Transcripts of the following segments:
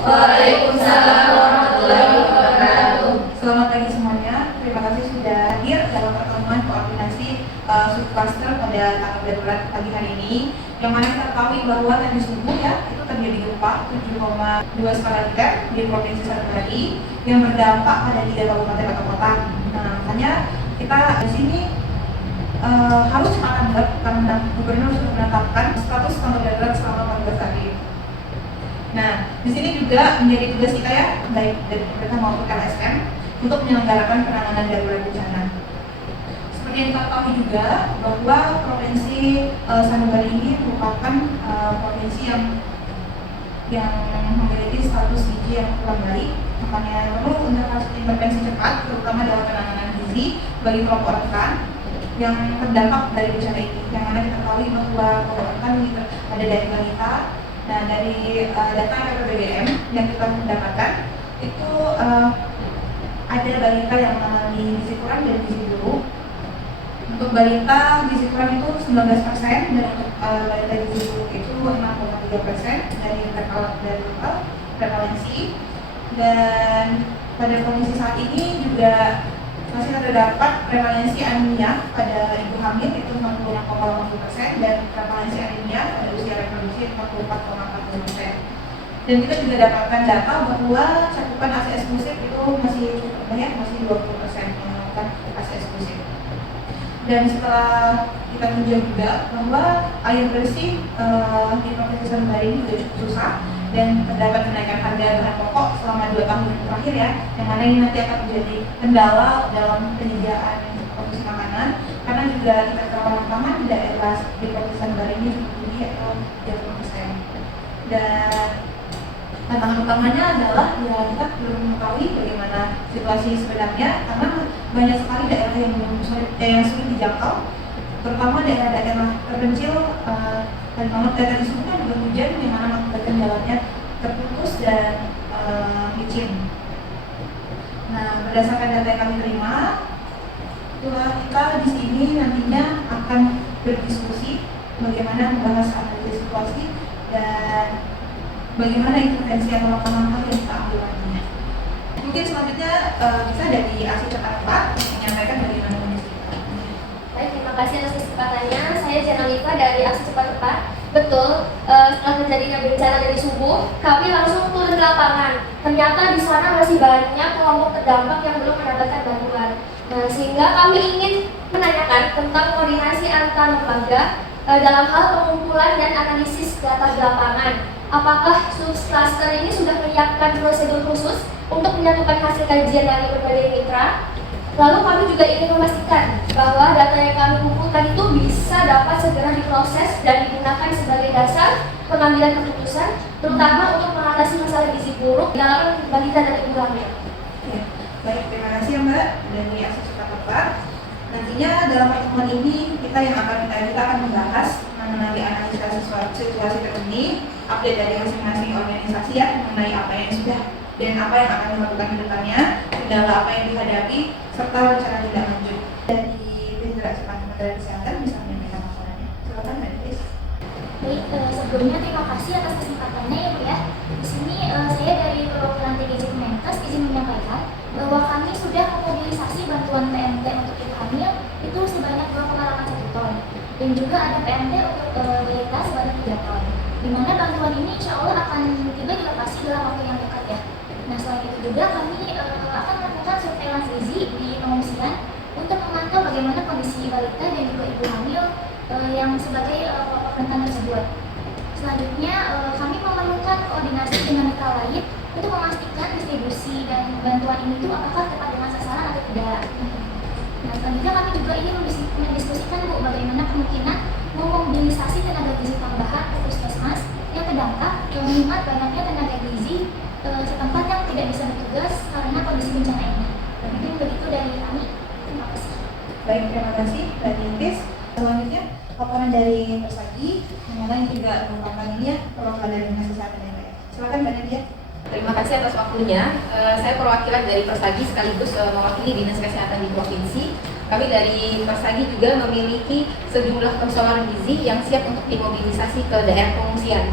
Waalaikumsalam warahmatullahi wabarakatuh. Selamat pagi semuanya. Terima kasih sudah hadir dalam pertemuan koordinasi subcluster pada tanggal darurat pagi hari ini. Yang mana kita ketahui bahwa tadi subuh ya itu terjadi gempa 7,2 skala Richter di Provinsi Satu Bali yang berdampak pada 3 kabupaten atau kota. Nah, makanya kita di sini harus cepat tanggap karena Gubernur sudah menetapkan status tanggap darurat selama 14 hari. Nah, di sini juga menjadi tugas kita ya, baik dari pemerintah maupun LSM untuk menyelenggarakan penanganan darurat bencana. Seperti yang kita ketahui juga bahwa Provinsi Satu Bali ini merupakan provinsi yang memiliki status gizi yang kurang baik, makanya perlu intervensi cepat, terutama dalam penanganan gizi bagi kelompok rentan yang terdampak dari bencana ini. Yang mana kita ketahui bahwa kelompok rentan ini ada dari balita. Nah, dari data PPBDM yang kita dapatkan itu ada balita yang mengalami gizi kurang dan gizi buruk. Untuk balita gizi kurang itu 19% dan untuk balita gizi buruk itu 6,3% dari total prevalensi. Dan pada kondisi saat ini juga masih terdapat prevalensi anemia pada ibu hamil itu 66,8% dan prevalensi anemia pada usia reproduksi 44,40%. Dan kita juga dapatkan data bahwa cakupan ASI eksklusif itu masih cukup banyak, masih 20% yang melakukan ASI eksklusif. Dan setelah kita tinjau juga bahwa air bersih di Provinsi Satu Bali ini juga cukup susah dan terdapat kenaikan harga bahan pokok selama 2 tahun terakhir ya, yang mana ini nanti akan menjadi kendala dalam penyediaan konsumsi makanan karena juga kita ketahui pangan di daerah di Provinsi Satu Bali ini cukup tinggi yaitu 30%. Dan tantangan utamanya adalah ya kita belum mengetahui bagaimana situasi sebenarnya karena banyak sekali daerah yang sulit dijangkau, terutama daerah-daerah terpencil. Tadi subuh kan juga hujan yang mana mengakibatkan jalannya terputus dan licin. Nah, berdasarkan data yang kami terima, kita di sini nantinya akan berdiskusi bagaimana membahas analisis situasi dan bagaimana intervensi atau langkah-langkah yang kita ambil nantinya. Mungkin selanjutnya bisa dari Aksi Cepat Tepat menyampaikan bagaimana kondisi kita. Baik, terima kasih atas kesempatannya. Saya Jana Liva dari Aksi Cepat Tepat. Betul, setelah terjadinya bencana dari subuh, kami langsung turun ke lapangan. Ternyata di sana masih banyak kelompok terdampak yang belum mendapatkan bantuan. Nah, sehingga kami ingin menanyakan tentang koordinasi antar lembaga dalam hal pengumpulan dan analisis data di lapangan. Apakah subcluster ini sudah menyiapkan prosedur khusus untuk menyatukan hasil kajian dari berbagai mitra? Lalu kami juga ingin memastikan bahwa data yang kami kumpulkan itu bisa dapat segera diproses dan digunakan sebagai dasar pengambilan keputusan, terutama untuk mengatasi masalah gizi buruk dalam balita dan ibu hamil. Ya, baik, terima kasih ya Mbak dari Aksi Cepat Tepat. Nantinya dalam pertemuan ini kita akan membahas mengenai analisa situasi terkini, update dari masing-masing organisasi ya mengenai apa yang sudah dan apa yang akan dilakukan ke depannya, kendala apa yang dihadapi, serta rencana tindak lanjut. Dari Federasi Kementerian Kesehatan bisa menyampaikan laporannya. Silakan Mbak Idris. Baik, sebelumnya terima kasih atas kesempatannya ya Bu ya. Di sini saya dari perwakilan TGJ Kemenkes izin menyampaikan bahwa kami sudah memobilisasi bantuan PMT untuk ibu hamil itu sebanyak 2,1 ton dan juga ada PMT untuk balita sebanyak 3 ton. Di mana bantuan ini insya Allah akan tiba di lokasi dalam waktu yang dekat ya. Nah, selain itu juga kami akan melakukan surveillance gizi di pengungsian untuk memantau bagaimana kondisi balita dan juga ibu hamil yang sebagai kelompok rentan tersebut. Selanjutnya, kami memerlukan koordinasi dengan mitra lain untuk memastikan distribusi dan bantuan ini itu apakah tepat dengan sasaran atau tidak. Nah, selanjutnya kami juga ingin mendiskusikan Bu bagaimana kemungkinan memobilisasi tenaga gizi tambahan ke puskesmas yang terdampak mengingat banyaknya tenaga gizi setempat yang tidak bisa bertugas karena kondisi bencana ini. Mungkin begitu dari kami. Terima kasih. Baik, terima kasih Mbak Idris. Selanjutnya laporan dari Persagi, yang mana ini juga merupakan ini ya perwakilan dari Dinas Kesehatan ya Mbak. Silakan Mbak Nadia. Terima kasih atas waktunya. Saya perwakilan dari Persagi sekaligus mewakili Dinas Kesehatan di Provinsi. Kami dari Persagi juga memiliki sejumlah konselor gizi yang siap untuk dimobilisasi ke daerah pengungsian.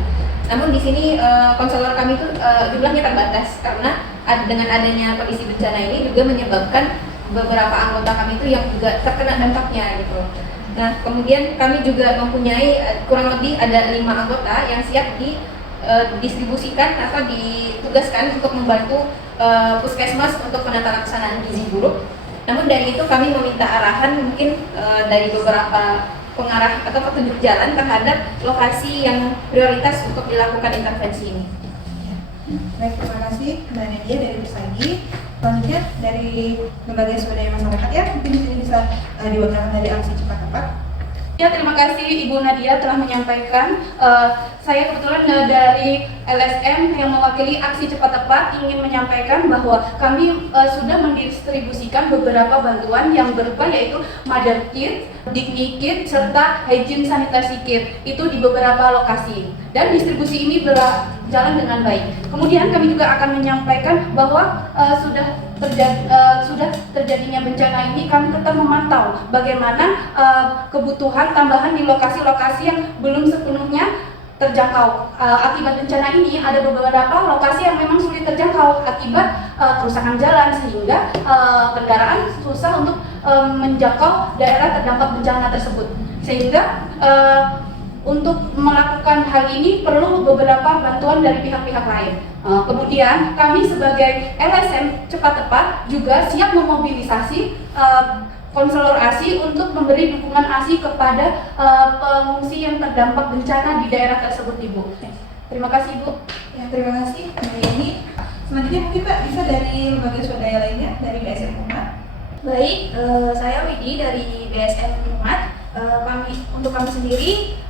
Namun di sini konselor kami itu jumlahnya terbatas karena dengan adanya kondisi bencana ini juga menyebabkan beberapa anggota kami itu yang juga terkena dampaknya gitu. Nah, kemudian kami juga mempunyai kurang lebih ada 5 anggota yang siap didistribusikan atau ditugaskan untuk membantu puskesmas untuk penata laksanaan gizi buruk. Namun dari itu kami meminta arahan mungkin dari beberapa pengarah atau petunjuk jalan terhadap lokasi yang prioritas untuk dilakukan intervensi ini. Baik, terima kasih Mbak Nadia dari Persagi. Selanjutnya dari lembaga swadaya masyarakat ya, mungkin di sini bisa diwakilkan dari aksi cepat tepat. Ya, terima kasih Ibu Nadia telah menyampaikan. Saya kebetulan dari LSM yang mewakili Aksi Cepat Tepat ingin menyampaikan bahwa kami sudah mendistribusikan beberapa bantuan yang berupa yaitu Mother Kit, Digni Kit, serta Hygiene Sanitasi Kit. Itu di beberapa lokasi. Dan distribusi ini berjalan dengan baik. Kemudian kami juga akan menyampaikan bahwa sudah terjadinya bencana ini kami tetap memantau bagaimana kebutuhan tambahan di lokasi-lokasi yang belum sepenuhnya terjangkau. Akibat bencana ini ada beberapa lokasi yang memang sulit terjangkau akibat kerusakan jalan sehingga kendaraan susah untuk menjangkau daerah terdampak bencana tersebut. Sehingga untuk melakukan hal ini perlu beberapa bantuan dari pihak-pihak lain. Kemudian kami sebagai LSM Cepat Tepat juga siap memobilisasi konselor ASI untuk memberi dukungan ASI kepada pengungsi yang terdampak bencana di daerah tersebut, Ibu. Terima kasih, Ibu. Ya, terima kasih Mbak Yeni. Selanjutnya mungkin Mbak bisa dari lembaga swadaya lainnya, dari BSM Umat. Baik, saya Widi dari BSM Umat. Untuk kami sendiri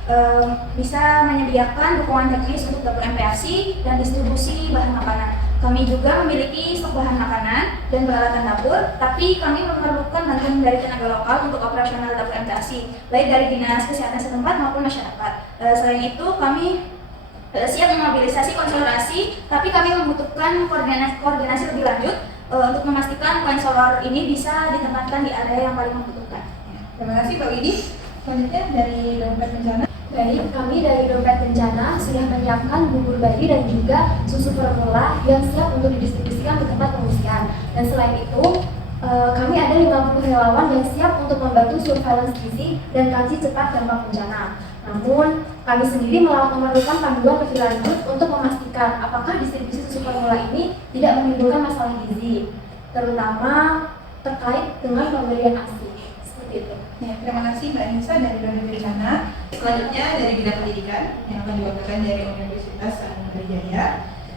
bisa menyediakan dukungan teknis untuk dapur MPASI dan distribusi bahan makanan. Kami juga memiliki stok bahan makanan dan peralatan dapur, tapi kami memerlukan bantuan dari tenaga lokal untuk operasional dapur MPASI, baik dari Dinas Kesehatan setempat maupun masyarakat. Selain itu, kami siap memobilisasi konselorasi, tapi kami membutuhkan koordinasi lebih lanjut untuk memastikan konselor ini bisa ditempatkan di area yang paling membutuhkan. Terima kasih Mbak Widi. Selanjutnya dari dompet bencana. Baik, kami dari Dompet Bencana sudah menyiapkan bubur bayi dan juga susu formula yang siap untuk didistribusikan ke tempat pengungsian. Dan selain itu, kami ada 50 relawan yang siap untuk membantu surveillance gizi dan kaji cepat dampak bencana. Namun, kami sendiri memerlukan panduan lebih lanjut untuk memastikan apakah distribusi susu formula ini tidak menimbulkan masalah gizi, terutama terkait dengan pemberian ASI. Seperti itu. Ya, terima kasih Mbak Nisa dari dompet bencana. Selanjutnya dari bidang pendidikan yang akan diwakilkan dari Universitas Brawijaya.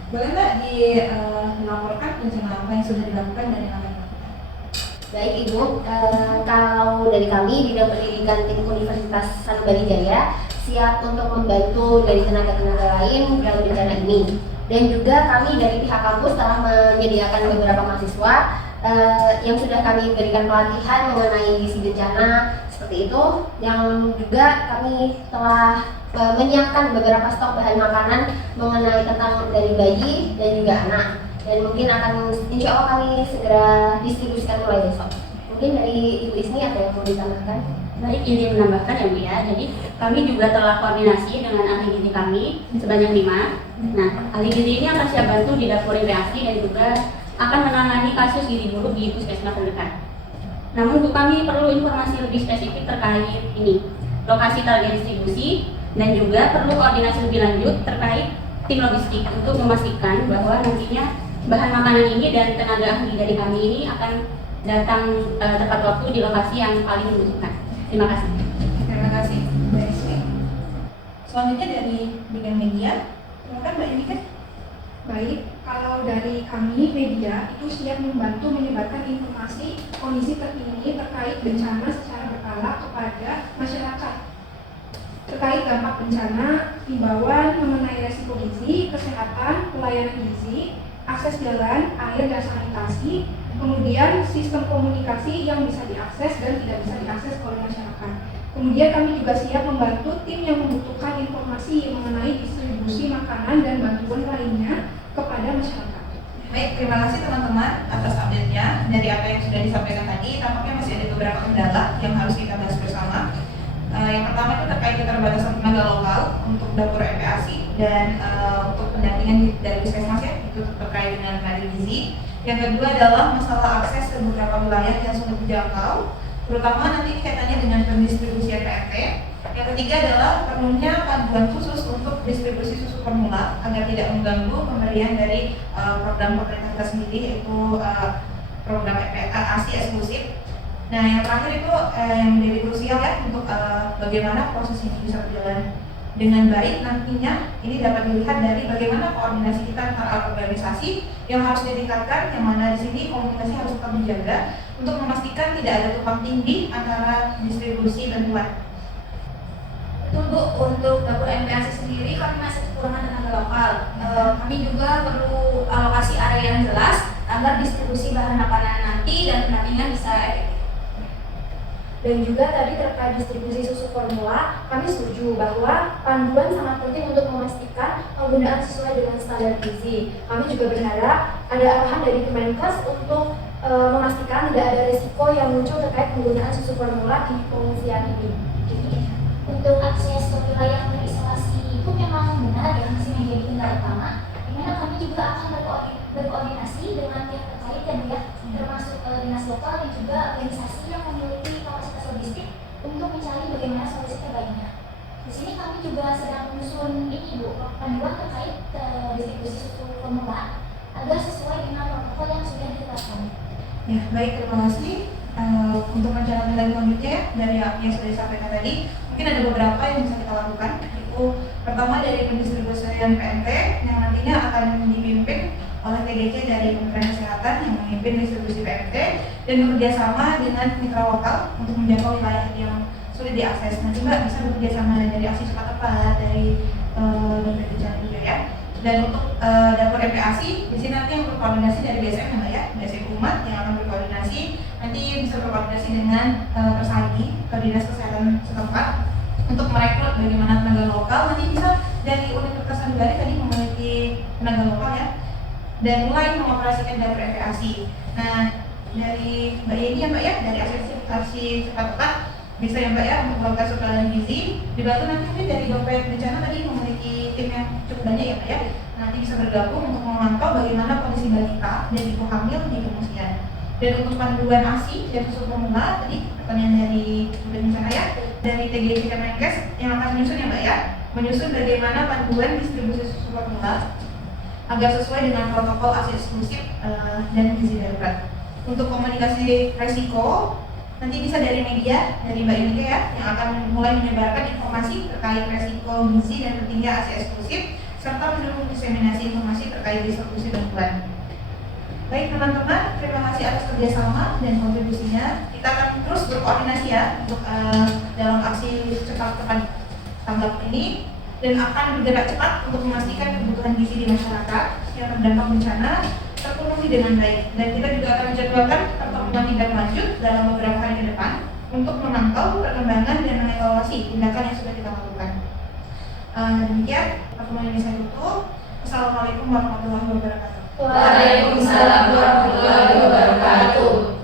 Boleh Mbak dilaporkan bencana apa yang sudah dilakukan dan yang akan dilakukan? Baik Ibu, kalau dari kami bidang pendidikan tim Universitas Brawijaya siap untuk membantu dari tenaga-tenaga lain dalam bencana ini. Dan juga kami dari pihak kampus telah menyediakan beberapa mahasiswa yang sudah kami berikan pelatihan mengenai gizi bencana seperti itu, yang juga kami telah menyiapkan beberapa stok bahan makanan mengenai tentang dari bayi dan juga anak, dan mungkin akan insya Allah kami segera distribusikan mulai besok. Mungkin dari Ibu Isni ada yang mau ditambahkan? Baik, izin menambahkan ya Bu ya. Jadi kami juga telah koordinasi dengan ahli gizi kami sebanyak 5. Nah, ahli gizi ini akan siap bantu di dapur MPASI dan juga akan menangani kasus gizi buruk di puskesmas terdekat. Namun untuk kami perlu informasi lebih spesifik terkait ini, lokasi target distribusi, dan juga perlu koordinasi lebih lanjut terkait tim logistik untuk memastikan bahwa nantinya bahan makanan ini dan tenaga ahli dari kami ini akan datang tepat waktu di lokasi yang paling membutuhkan. Terima kasih. Terima kasih Mbak Isni. Selanjutnya dari bidang media, silakan Mbak Indi. Baik, kalau dari kami media itu siap membantu menyebarkan informasi kondisi terkini terkait bencana secara berkala kepada masyarakat. Terkait dampak bencana, himbauan mengenai resiko gizi, kesehatan, pelayanan gizi, akses jalan, air dan sanitasi, kemudian sistem komunikasi yang bisa diakses dan tidak bisa diakses oleh masyarakat. Kemudian kami juga siap membantu tim yang membutuhkan informasi mengenai distribusi makanan dan bantuan lainnya kepada masyarakat. Baik, terima kasih teman-teman atas update-nya. Dari apa yang sudah disampaikan tadi, tampaknya masih ada beberapa kendala yang harus kita bahas bersama. Yang pertama itu terkait keterbatasan tenaga lokal untuk dapur MPASI dan untuk pendampingan dari puskesmas ya, itu terkait dengan tenaga gizi. Yang kedua adalah masalah akses ke beberapa wilayah yang sulit dijangkau, terutama nanti kaitannya dengan pendistribusian PMT. Yang ketiga adalah perlunya panduan khusus untuk distribusi susu formula agar tidak mengganggu pemberian dari program pemerintah kita sendiri, yaitu program ASI eksklusif. Nah, yang terakhir itu yang menjadi krusial ya untuk bagaimana proses ini bisa berjalan dengan baik nantinya. Ini dapat dilihat dari bagaimana koordinasi kita antara organisasi yang harus ditingkatkan, yang mana di sini komunikasi harus tetap dijaga untuk memastikan tidak ada tumpang tindih antara distribusi bantuan. Betul Bu, untuk dapur MPASI sendiri kami masih kekurangan tenaga lokal. Kami juga perlu alokasi area yang jelas agar distribusi bahan makanan nanti dan pendampingan bisa efektif. Dan juga tadi terkait distribusi susu formula, kami setuju bahwa panduan sangat penting untuk memastikan penggunaan sesuai dengan standar gizi. Kami juga berharap ada arahan dari Kemenkes untuk memastikan tidak ada risiko yang muncul terkait penggunaan susu formula di pengungsian ini. Jadi untuk akses ke wilayah terisolasi itu memang benar ya masih menjadi kendala utama. Dimana kami juga akan berkoordinasi dengan pihak terkait dan ya termasuk dinas lokal dan juga organisasi yang memiliki kapasitas logistik untuk mencari bagaimana solusi terbaiknya. Di sini kami juga sedang menyusun ini Bu, panduan terkait distribusi susu formula agar sesuai dengan protokol yang sudah ditetapkan. Ya, baik, terima kasih. Untuk rencana tindak lanjutnya ya, dari yang sudah disampaikan tadi, mungkin ada beberapa yang bisa kita lakukan. Itu pertama dari pendistribusian PMT yang nantinya akan dipimpin oleh TGC dari Kementerian Kesehatan yang memimpin distribusi PMT dan bekerjasama dengan mitra lokal untuk menjangkau wilayah yang sulit diakses. Nanti Mbak bisa bekerjasama dari aksi cepat tepat, dari dompet bencana juga ya. Dan untuk dapur MPASI, di sini nanti yang berkoordinasi dari BSM ya, BSM Umat yang akan berkoordinasi, nanti bisa berkoordinasi dengan Persagi ke Dinas Kesehatan setempat untuk merekrut bagaimana tenaga lokal. Nanti bisa dari Universitas Sanubari tadi memiliki tenaga lokal ya, dan mulai mengoperasikan dapur MPASI. Nah, dari Mbak Yeni ya Mbak ya, dari aksi cepat tepat bisa ya Mbak ya untuk melakukan surveillance gizi. Dibantu nanti mungkin dari dompet bencana tadi memiliki tim yang cukup banyak ya Mbak ya. Nanti bisa bergabung untuk memantau bagaimana kondisi balita dan ibu hamil di pengungsian. Dan untuk panduan ASI dan susu formula tadi pertanyaan dari dompet bencana ya, dari TGC Kemenkes yang akan menyusun ya Mbak ya, menyusun bagaimana panduan distribusi susu formula agar sesuai dengan protokol ASI eksklusif dan gizi darurat. Untuk komunikasi resiko nanti bisa dari media, dari Mbak Inike ya, yang akan mulai menyebarkan informasi terkait resiko gizi dan pentingnya ASI eksklusif serta mendukung diseminasi informasi terkait distribusi bantuan. Baik teman-teman, terima kasih atas kerjasama dan kontribusinya. Kita akan terus berkoordinasi ya untuk dalam aksi cepat tepat tanggap ini dan akan bergerak cepat untuk memastikan kebutuhan gizi di masyarakat yang terdampak bencana terpenuhi dengan baik. Dan kita juga akan menjadwalkan pertemuan tindak lanjut dalam beberapa hari ke depan untuk memantau perkembangan dan mengevaluasi tindakan yang sudah kita lakukan. Demikian pertemuan ini saya tutup. Assalamualaikum warahmatullahi wabarakatuh. Waalaikumsalam warahmatullahi wabarakatuh.